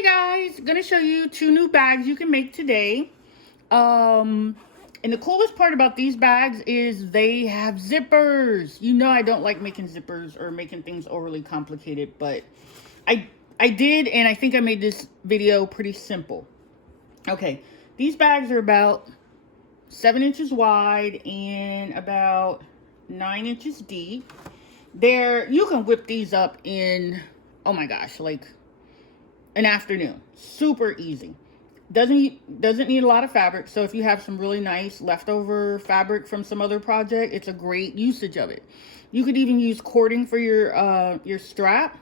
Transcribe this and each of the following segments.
Hey guys, gonna show you 2 new bags you can make today. And the coolest part about these bags is they have zippers. You know I don't like making zippers or making things overly complicated, but I did, and I think I made this video pretty simple. Okay, these bags are about 7 inches wide and about 9 inches deep. You can whip these up in, oh my gosh, like an afternoon. Super easy. Doesn't need a lot of fabric, so if you have some really nice leftover fabric from some other project, it's a great usage of it. You could even use cording for your strap.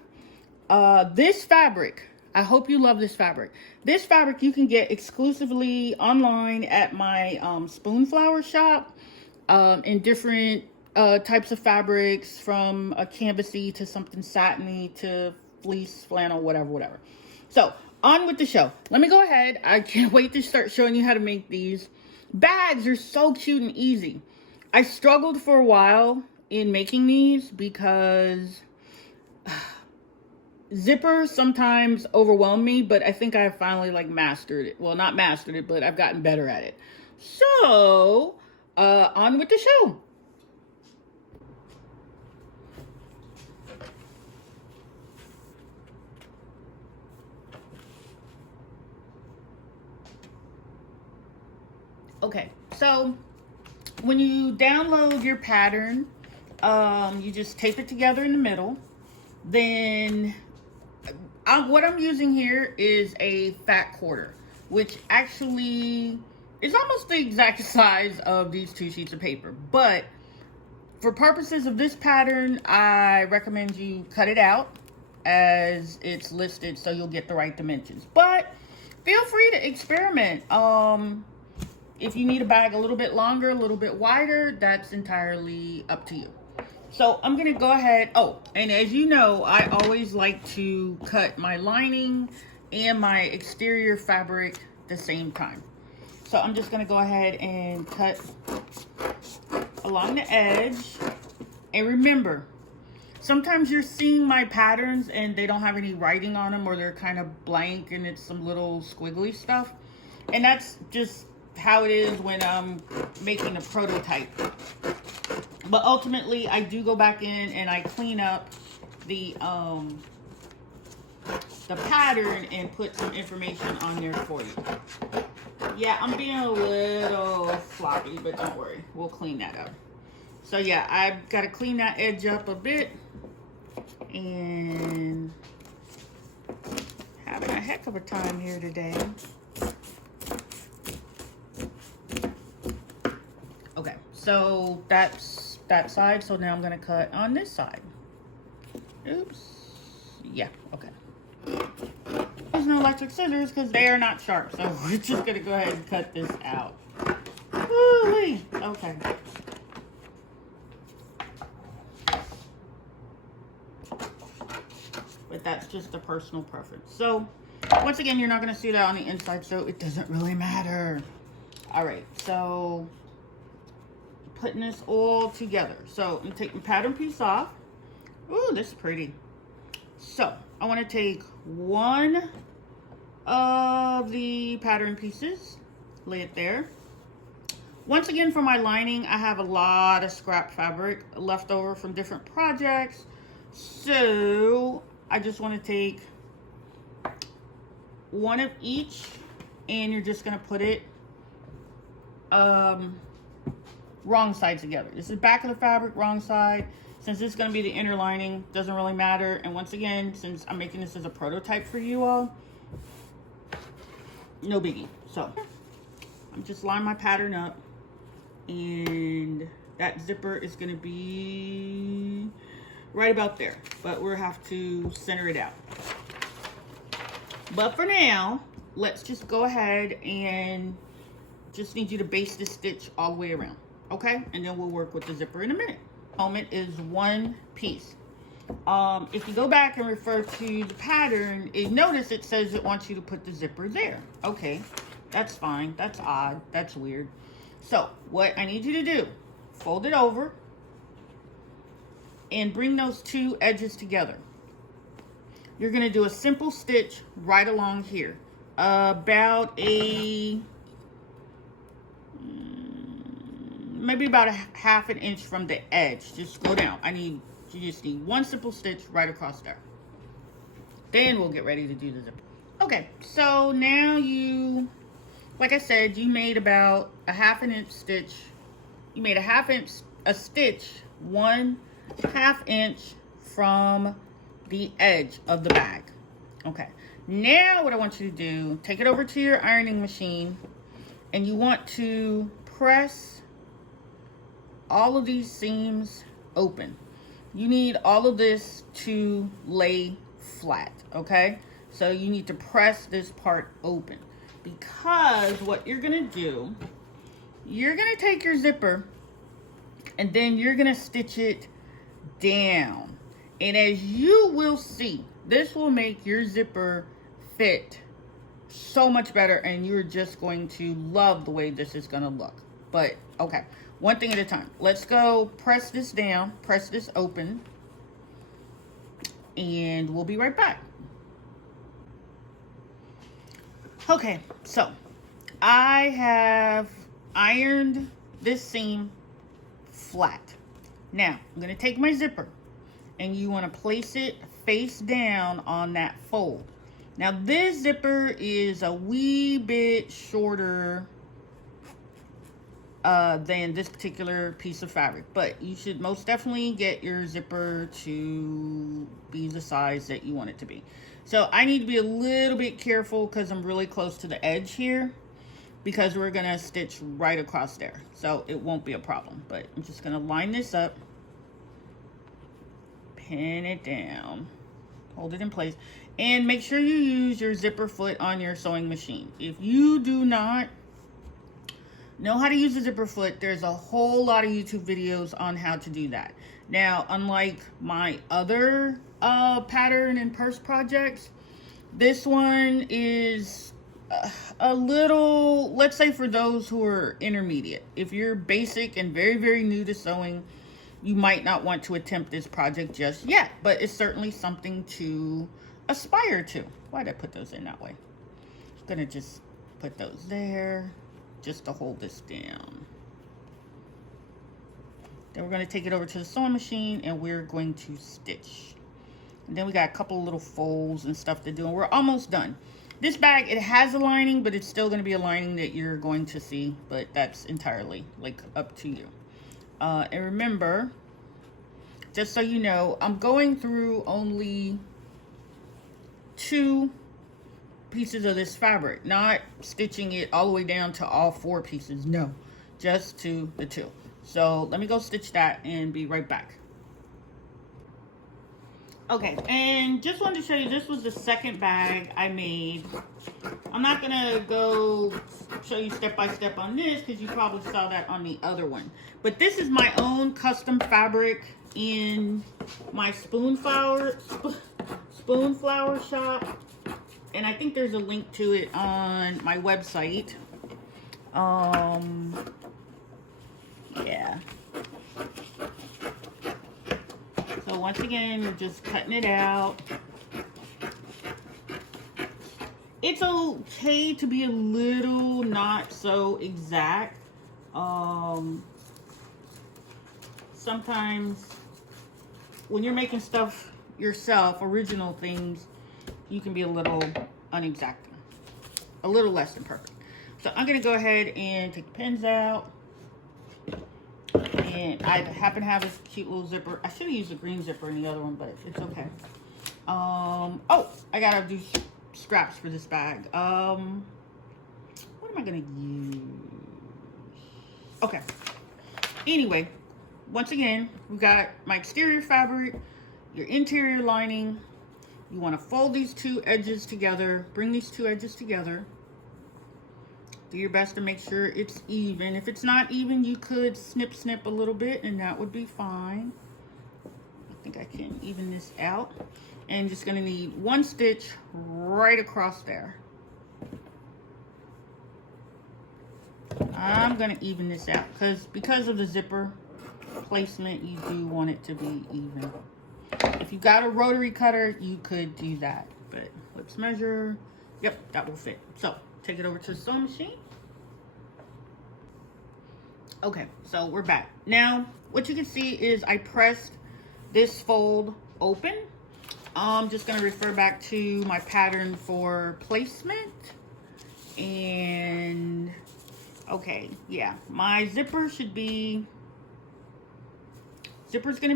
This fabric, I hope you love this fabric. This fabric you can get exclusively online at my Spoonflower shop, in different types of fabrics, from a canvasy to something satiny to fleece, flannel, whatever. So on with the show. Let me go ahead. I can't wait to start showing you how to make these. Bags are so cute and easy. I struggled for a while in making these because zippers sometimes overwhelm me, but I think I finally mastered it. Well, not mastered it, but I've gotten better at it. So on with the show. Okay, so when you download your pattern, you just tape it together in the middle. Then what I'm using here is a fat quarter, which actually is almost the exact size of these 2 sheets of paper. But for purposes of this pattern, I recommend you cut it out as it's listed so you'll get the right dimensions. But feel free to experiment. If you need a bag a little bit longer, a little bit wider, that's entirely up to you. So I'm gonna go ahead. Oh, and as you know, I always like to cut my lining and my exterior fabric the same time. So I'm just gonna go ahead and cut along the edge. And remember, sometimes you're seeing my patterns and they don't have any writing on them, or they're kind of blank and it's some little squiggly stuff. And that's just how it is when I'm making a prototype. But ultimately, I do go back in and I clean up the pattern and put some information on there for you. Yeah, I'm being a little floppy, but don't worry, we'll clean that up. So yeah, I've got to clean that edge up a bit, and having a heck of a time here today. Okay, so that's that side. So now I'm gonna cut on this side. Oops. Yeah, okay. There's no electric scissors because they are not sharp. So we're just gonna go ahead and cut this out. Woo-wee. Okay. But that's just a personal preference. So once again, you're not gonna see that on the inside, so it doesn't really matter. All right, so putting this all together. So I'm taking pattern piece off. Ooh, this is pretty. So I want to take one of the pattern pieces, lay it there. Once again, for my lining, I have a lot of scrap fabric left over from different projects. So I just want to take one of each, and you're just going to put it wrong side together. This is back of the fabric, wrong side. Since this is going to be the inner lining, doesn't really matter. And once again, since I'm making this as a prototype for you all, no biggie. So I'm just lining my pattern up, and that zipper is going to be right about there, but we'll have to center it out. But for now, let's just go ahead and just need you to base this stitch all the way around. Okay, and then we'll work with the zipper in a minute. Moment is one piece. If you go back and refer to the pattern, notice it says it wants you to put the zipper there. Okay, that's fine. That's odd. That's weird. So what I need you to do, fold it over and bring those 2 edges together. you're going to do a simple stitch right along here. About a, maybe about a half an inch from the edge. Just go down. You just need one simple stitch right across there. Then we'll get ready to do the zipper. Okay, so now you, like I said, you made about a half an inch stitch. You made a stitch 1/2 inch from the edge of the bag. Okay, now what I want you to do, take it over to your ironing machine, and you want to press all of these seams open. You need all of this to lay flat, okay? So you need to press this part open, because what you're gonna do, you're gonna take your zipper and then you're gonna stitch it down. And as you will see, this will make your zipper fit so much better, and you're just going to love the way this is gonna look. But okay, one thing at a time. Let's go press this down, press this open, and we'll be right back. Okay, so I have ironed this seam flat. Now, I'm gonna take my zipper, and you wanna place it face down on that fold. Now, this zipper is a wee bit shorter than this particular piece of fabric, but you should most definitely get your zipper to be the size that you want it to be. So I need to be a little bit careful because I'm really close to the edge here, because we're gonna stitch right across there. So it won't be a problem, but I'm just gonna line this up, pin it down, hold it in place, and make sure you use your zipper foot on your sewing machine. If you do not know how to use a zipper foot, there's a whole lot of YouTube videos on how to do that. Now, unlike my other pattern and purse projects, this one is a little, let's say for those who are intermediate. If you're basic and very, very new to sewing, you might not want to attempt this project just yet, but it's certainly something to aspire to. Why'd I put those in that way? I'm gonna just put those there, just to hold this down. Then we're going to take it over to the sewing machine, and we're going to stitch. And then we got a couple of little folds and stuff to do, and we're almost done. This bag, it has a lining, but it's still going to be a lining that you're going to see, but that's entirely like up to you. And remember, just so you know, I'm going through only 2 pieces of this fabric, not stitching it all the way down to all 4 pieces. No, just to the 2. So let me go stitch that and be right back. Okay, and just wanted to show you, this was the second bag I made. I'm not gonna go show you step by step on this because you probably saw that on the other one. But this is my own custom fabric in my spoon flower shop. And I think there's a link to it on my website. Yeah. So once again, you're just cutting it out. It's okay to be a little not so exact. Sometimes when you're making stuff yourself, original things, you can be a little unexacting, a little less than perfect. So I'm gonna go ahead and take the pins out. And I happen to have this cute little zipper. I should have used a green zipper in the other one, but it's okay. Oh, I gotta do scraps for this bag. What am I gonna use? Okay. Anyway, once again, we got my exterior fabric, your interior lining. You want to fold these 2 edges together, bring these 2 edges together. Do your best to make sure it's even. If it's not even, you could snip a little bit, and that would be fine. I think I can even this out. And just gonna need 1 stitch right across there. I'm gonna even this out because of the zipper placement, you do want it to be even. If you got a rotary cutter, you could do that. But let's measure. Yep, that will fit. So take it over to the sewing machine. Okay, so we're back. Now, what you can see is I pressed this fold open. I'm just gonna refer back to my pattern for placement. And okay, yeah, my zipper's gonna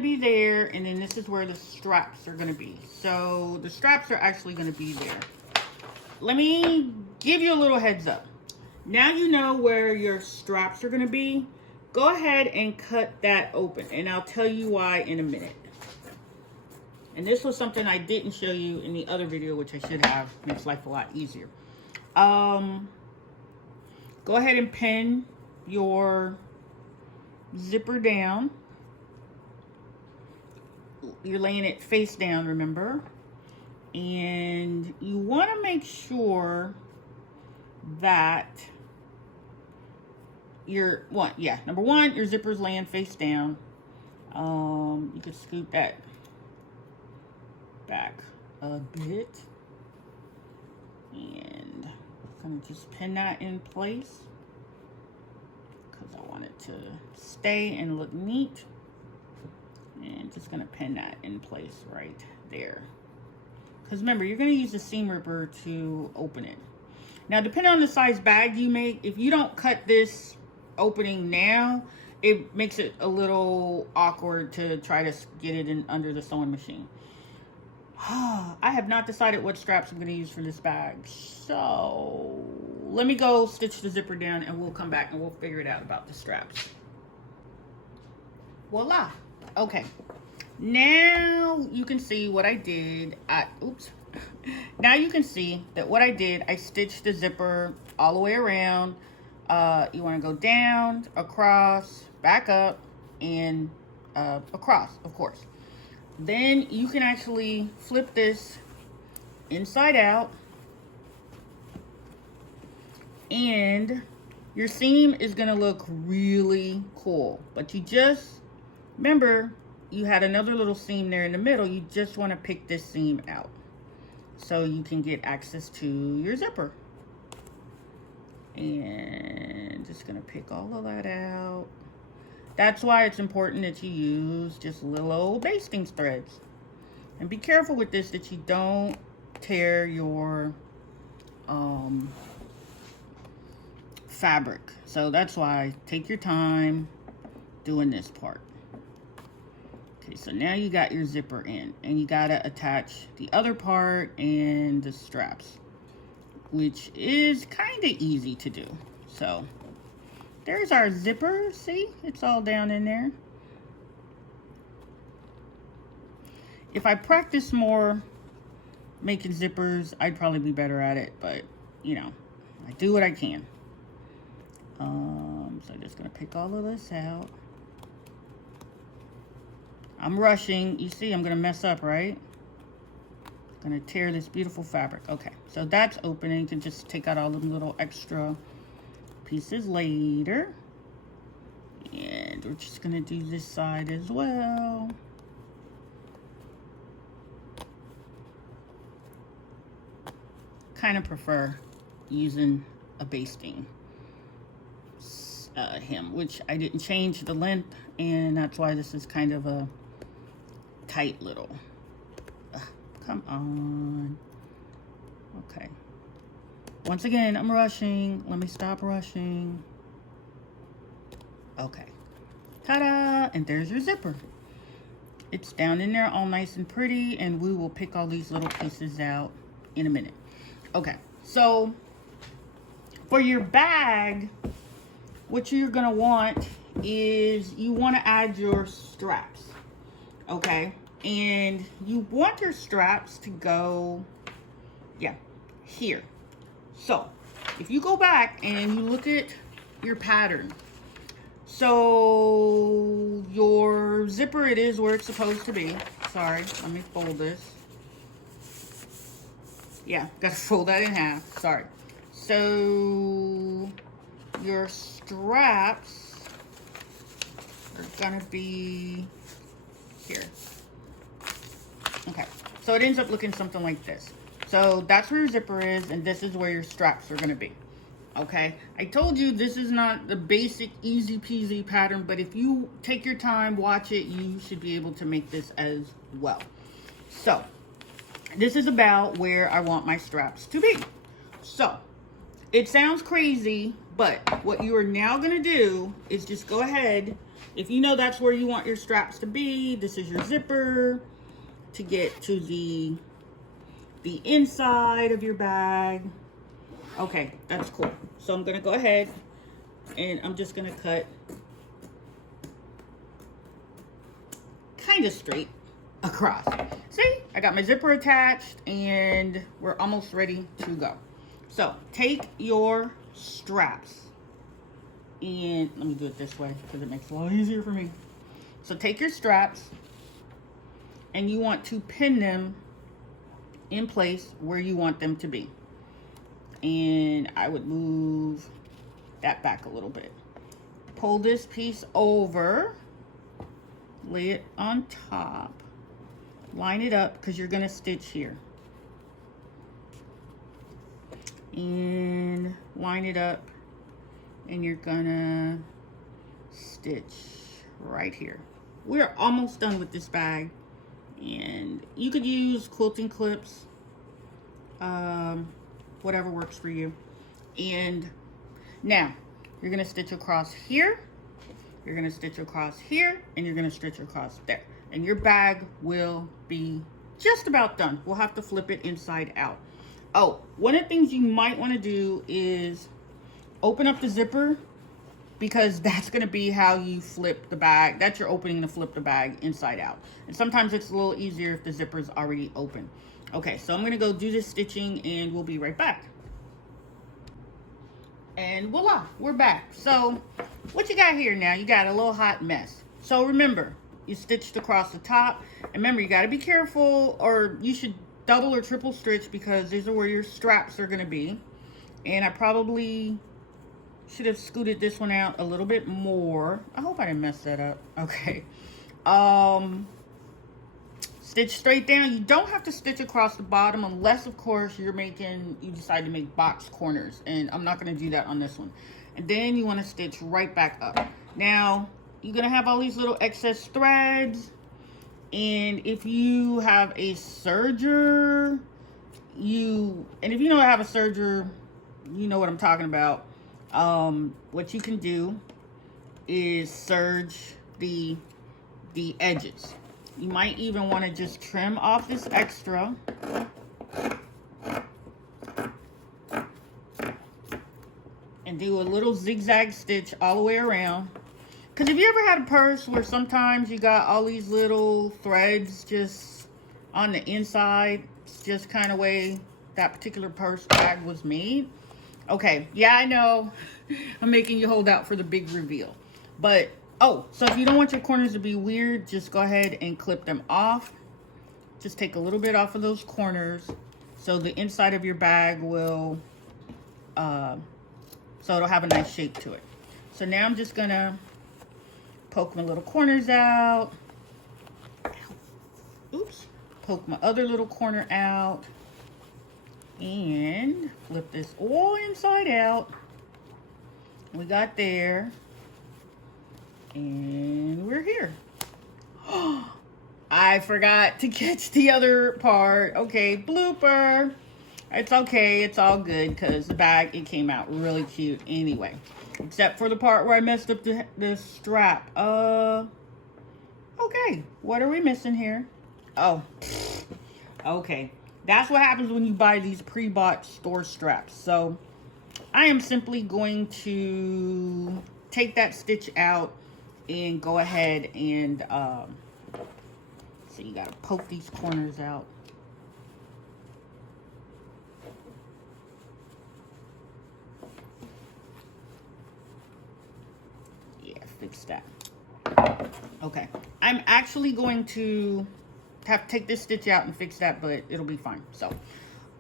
be there, and then this is where the straps are gonna be. So the straps are actually gonna be there. Let me give you a little heads up. Now you know where your straps are gonna be. Go ahead and cut that open, and I'll tell you why in a minute. And this was something I didn't show you in the other video, which I should have. Makes life a lot easier. Go ahead and pin your zipper down. You're laying it face down, remember? And you want to make sure that number one, your zipper's laying face down. You could scoot that back a bit. And I'm gonna just pin that in place because I want it to stay and look neat. And just gonna pin that in place right there. Because remember, you're gonna use the seam ripper to open it. Now, depending on the size bag you make, if you don't cut this opening now, it makes it a little awkward to try to get it in under the sewing machine. I have not decided what straps I'm going to use for this bag. So let me go stitch the zipper down and we'll come back and we'll figure it out about the straps. Voila. Okay. Now you can see what I did. Now you can see that what I did, I stitched the zipper all the way around. You want to go down, across, back up, and across, of course. Then you can actually flip this inside out, and your seam is going to look really cool. But you just remember, you had another little seam there in the middle. You just want to pick this seam out so you can get access to your zipper. And just going to pick all of that out. That's why it's important that you use just little old basting threads. And be careful with this that you don't tear your fabric. So that's why take your time doing this part. Okay, so now you got your zipper in, and you gotta attach the other part and the straps, which is kind of easy to do. So there's our zipper. See, it's all down in there. If I practice more making zippers, I'd probably be better at it, but you know, I do what I can. So I'm just gonna pick all of this out. I'm rushing. You see, I'm gonna mess up, right? Gonna tear this beautiful fabric. Okay, so that's open, and you can just take out all the little extra pieces later. And we're just gonna do this side as well. Kind of prefer using a basting hem, which I didn't change the length, and that's why this is kind of a tight little. Come on. Okay. Once again, I'm rushing. Let me stop rushing. Okay. Ta-da! And there's your zipper. It's down in there all nice and pretty, and we will pick all these little pieces out in a minute. Okay, so for your bag, what you're gonna want is you want to add your straps. Okay, and you want your straps to go, yeah, here. So if you go back and you look at your pattern, so your zipper, it is where it's supposed to be. Sorry, let me fold this. Yeah, gotta fold that in half. Sorry. So your straps are gonna be here. Okay, so it ends up looking something like this. So that's where your zipper is, and this is where your straps are gonna be. Okay, I told you this is not the basic easy peasy pattern, but if you take your time, watch it, you should be able to make this as well. So this is about where I want my straps to be. So it sounds crazy, but what you are now gonna do is just go ahead. If you know that's where you want your straps to be, this is your zipper to get to the inside of your bag. Okay, that's cool. So I'm gonna go ahead and I'm just gonna cut kind of straight across. See, I got my zipper attached and we're almost ready to go. So take your straps and let me do it this way because it makes it a lot easier for me. So take your straps and you want to pin them in place where you want them to be. And I would move that back a little bit. Pull this piece over, lay it on top, line it up because you're gonna stitch here. And line it up and you're gonna stitch right here. We're almost done with this bag, and you could use quilting clips, whatever works for you. And now you're gonna stitch across here, you're gonna stitch across here, and you're gonna stitch across there, and your bag will be just about done. We'll have to flip it inside out. Oh, one of the things you might want to do is open up the zipper, because that's going to be how you flip the bag. That's your opening to flip the bag inside out. And sometimes it's a little easier if the zipper is already open. Okay, so I'm going to go do this stitching and we'll be right back. And voila, we're back. So what you got here now, you got a little hot mess. So remember, you stitched across the top. And remember, you got to be careful, or you should double or triple stitch, because these are where your straps are going to be. And I probably should have scooted this one out a little bit more. I hope I didn't mess that up. Okay. Stitch straight down. You don't have to stitch across the bottom unless, of course, you decide to make box corners. And I'm not going to do that on this one. And then you want to stitch right back up. Now, you're going to have all these little excess threads. And if you have a serger, if you know I have a serger, you know what I'm talking about. What you can do is serge the edges. You might even want to just trim off this extra. And do a little zigzag stitch all the way around. Because have you ever had a purse where sometimes you got all these little threads just on the inside? It's just kind of way that particular purse bag was made. Okay, yeah, I know I'm making you hold out for the big reveal. But, oh, so if you don't want your corners to be weird, just go ahead and clip them off. Just take a little bit off of those corners so the inside of your bag will, so it'll have a nice shape to it. So now I'm just gonna poke my little corners out. Oops. Poke my other little corner out. And flip this all inside out. We got there. And we're here. I forgot to catch the other part. Okay, blooper. It's okay, it's all good, because the bag, it came out really cute anyway. Except for the part where I messed up the strap. Okay, what are we missing here? Oh, okay. That's what happens when you buy these pre-bought store straps. So I am simply going to take that stitch out and go ahead and, so you gotta poke these corners out. Yeah, fix that. Okay, I'm actually going to have to take this stitch out and fix that, but it'll be fine. So,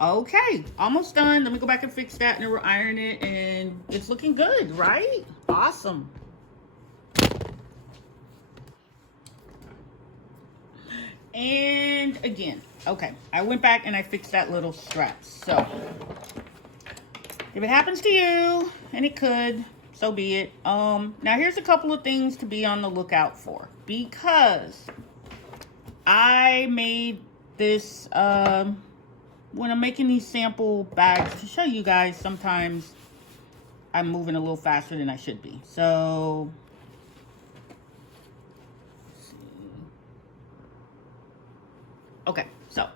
okay, almost done. Let me go back and fix that, and then we'll iron it, and it's looking good, right? Awesome. And again, okay, I went back and I fixed that little strap. So if it happens to you, and it could, so be it. Now here's a couple of things to be on the lookout for, because I made this when I'm making these sample bags to show you guys. Sometimes I'm moving a little faster than I should be. So okay, so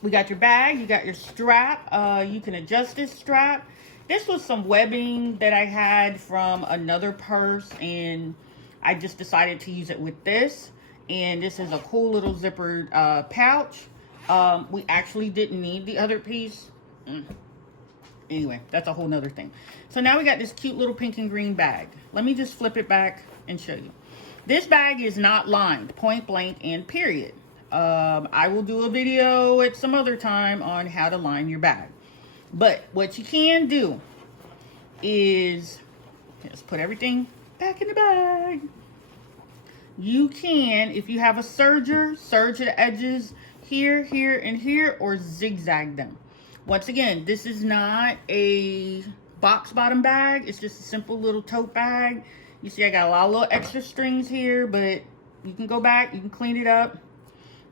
we got your bag, you got your strap. You can adjust this strap. This was some webbing that I had from another purse, and I just decided to use it with this. And this is a cool little zippered pouch. We actually didn't need the other piece. Anyway, that's a whole nother thing. So now we got this cute little pink and green bag. Let me just flip it back and show you. This bag is not lined, point blank and period. I will do a video at some other time on how to line your bag. But what you can do is just put everything back in the bag. You can, if you have a serger, serge the edges here, here, and here, or zigzag them. Once again, this is not a box bottom bag. It's just a simple little tote bag. You see I got a lot of little extra strings here, but you can go back, you can clean it up.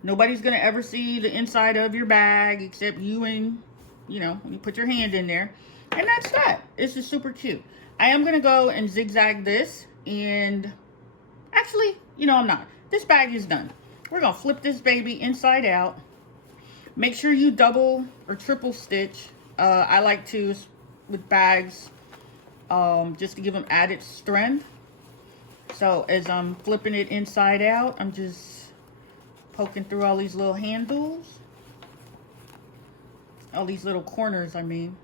Nobody's gonna ever see the inside of your bag except you and, you know, when you put your hand in there. And that's that. It's just super cute. I am gonna go and zigzag this, and actually, you know, I'm not. This bag is done. We're gonna flip this baby inside out. Make sure you double or triple stitch. I like to with bags, just to give them added strength. So as I'm flipping it inside out, I'm just poking through all these little handles. All these little corners, I mean.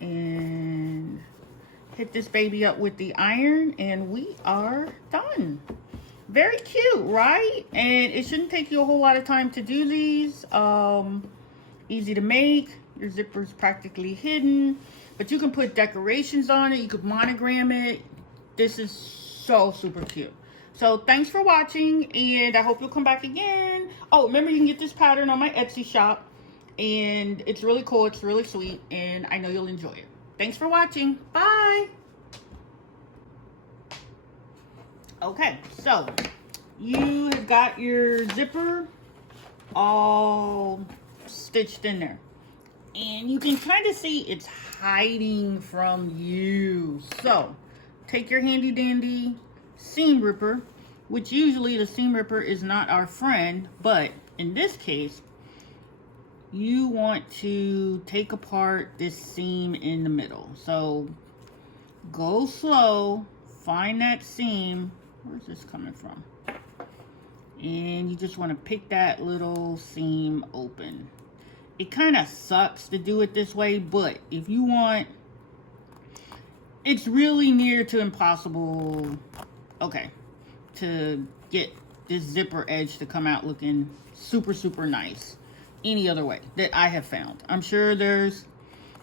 And hit this baby up with the iron, and we are done. Very cute, right? And it shouldn't take you a whole lot of time to do these. Easy to make. Your zipper's practically hidden, but you can put decorations on it. You could monogram it. This is so super cute. So thanks for watching, and I hope you'll come back again. Oh, remember, you can get this pattern on my Etsy shop, and it's really cool. It's really sweet, and I know you'll enjoy it. Thanks for watching. Bye. Okay, so you have got your zipper all stitched in there, and you can kind of see it's hiding from you. So take your handy dandy seam ripper, which usually the seam ripper is not our friend, but in this case you want to take apart this seam in the middle. So go slow, find that seam. Where's this coming from? And you just want to pick that little seam open. It kind of sucks to do it this way, but if you want, it's really near to impossible, okay, to get this zipper edge to come out looking super, super nice any other way that I have found. I'm sure there's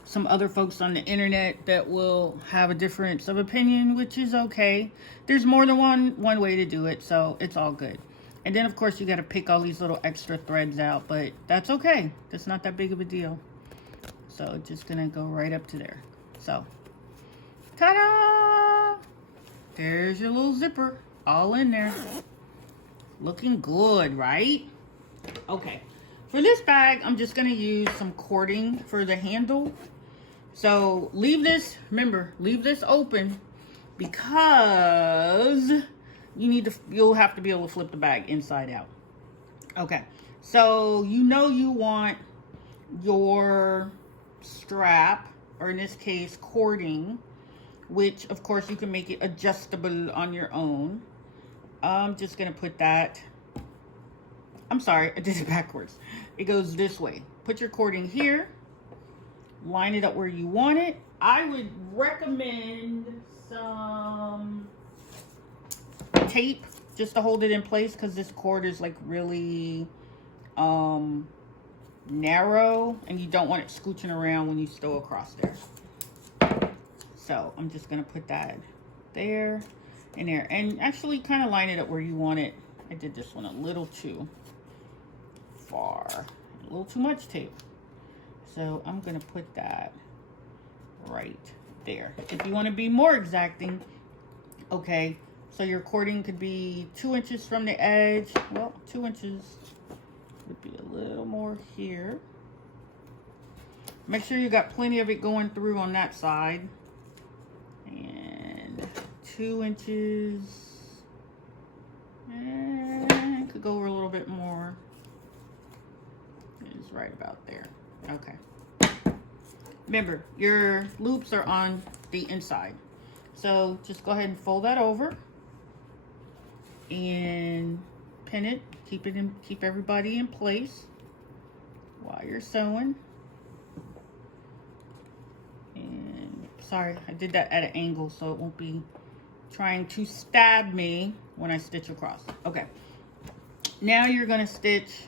some other folks on the internet that will have a difference of opinion, which is okay. There's more than one way to do it, so it's all good. And then of course you got to pick all these little extra threads out, but that's okay. That's not that big of a deal. So just gonna go right up to there. So ta-da! There's your little zipper all in there. Looking good, right? Okay. For this bag, I'm just going to use some cording for the handle. So leave this, remember, leave this open, because you'll have to be able to flip the bag inside out. Okay, so you know you want your strap, or in this case, cording, which of course you can make it adjustable on your own. I'm just going to put that, I'm sorry, I did it backwards. It goes this way. Put your cording here. Line it up where you want it. I would recommend some tape just to hold it in place, because this cord is like really narrow, and you don't want it scooching around when you stow across there. So I'm just going to put that there and there, and actually kind of line it up where you want it I did this one a little too far, a little too much tape. So I'm gonna put that right there. If you want to be more exacting, okay, so your cording could be 2 inches from the edge. Well, 2 inches would be a little more here. Make sure you got plenty of it going through on that side. And 2 inches. And could go over a little bit more. It's right about there. Okay. Remember, your loops are on the inside. So just go ahead and fold that over and pin it. Keep everybody in place while you're sewing. And sorry, I did that at an angle so it won't be trying to stab me when I stitch across. Okay. Now you're gonna stitch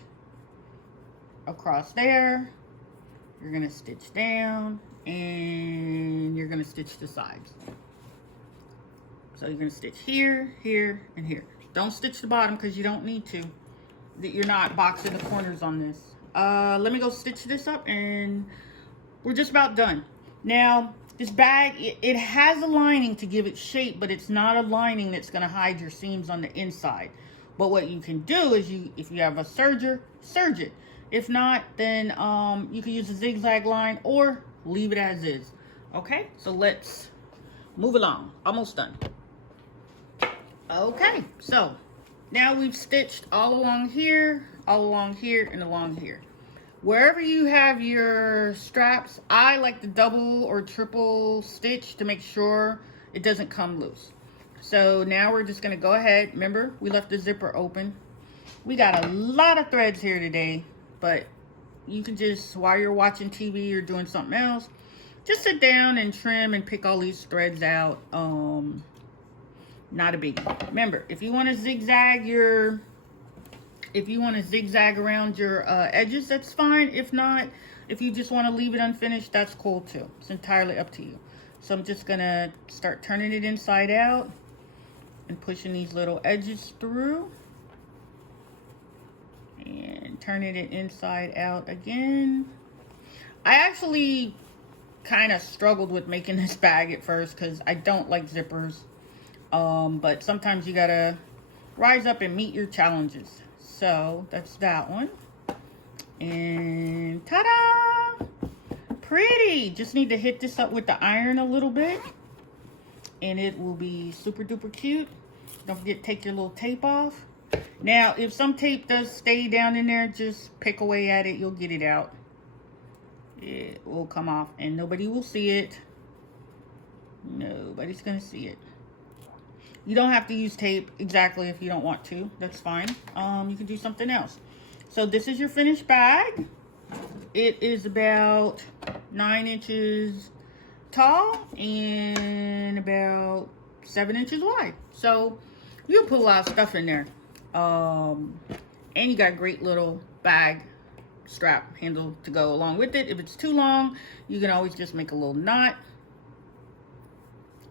across there. You're gonna stitch down and you're gonna stitch the sides. So you're gonna stitch here, here, and here. Don't stitch the bottom because you don't need to. You're not boxing the corners on this. Let me go stitch this up and we're just about done. Now, this bag, it has a lining to give it shape, but it's not a lining that's gonna hide your seams on the inside. But what you can do is if you have a serger, serge it. If not, then you can use a zigzag line or leave it as is. Okay, so let's move along. Almost done. Okay, so now we've stitched all along here, and along here. Wherever you have your straps, I like the double or triple stitch to make sure it doesn't come loose. So now we're just gonna go ahead. Remember, we left the zipper open. We got a lot of threads here today, but you can just, while you're watching TV or doing something else, just sit down and trim and pick all these threads out. Not a biggie. Remember, if you want to zigzag around your edges, that's fine. If not, if you just want to leave it unfinished, that's cool too. It's entirely up to you. So I'm just gonna start turning it inside out and pushing these little edges through and turning it inside out again. I actually kind of struggled with making this bag at first because I don't like zippers. But sometimes you gotta rise up and meet your challenges. So that's that one. And ta-da! Pretty! Just need to hit this up with the iron a little bit and it will be super duper cute. Don't forget to take your little tape off. Now, if some tape does stay down in there, just pick away at it. You'll get it out. It will come off and nobody will see it. Nobody's gonna see it. You don't have to use tape exactly if you don't want to. That's fine. You can do something else. So this is your finished bag. It is about 9 inches tall and about 7 inches wide. So you can put a lot of stuff in there. And you got a great little bag strap handle to go along with it. If it's too long, you can always just make a little knot.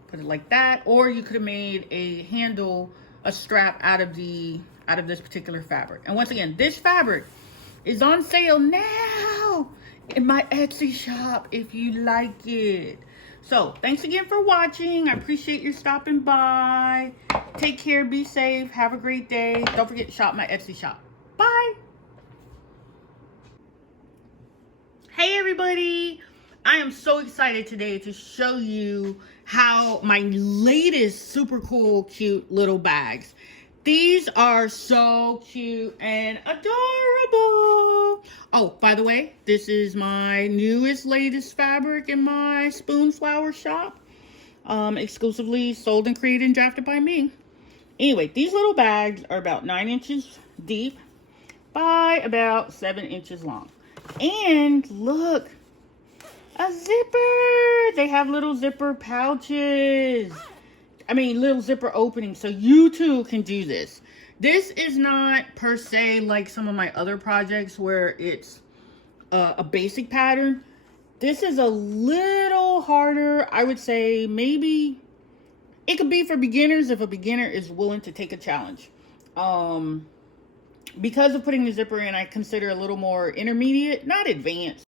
Put it like that, or you could have made a handle, a strap out of this particular fabric. And once again, this fabric is on sale now in my Etsy shop if you like it. So thanks again for watching. I appreciate your stopping by. Take care, be safe, have a great day. Don't forget to shop my Etsy shop. Bye. Hey everybody, I am so excited today to show you how my latest super cool, cute little bags. These are so cute and adorable. Oh, by the way, this is my latest fabric in my Spoonflower shop. Exclusively sold and created and drafted by me. Anyway, these little bags are about 9 inches deep by about 7 inches long. And look, a zipper. They have little zipper pouches. I mean, little zipper openings. So you too can do this. This is not per se like some of my other projects where it's a basic pattern. This is a little harder. I would say maybe it could be for beginners if a beginner is willing to take a challenge. Because of putting the zipper in, I consider a little more intermediate, not advanced,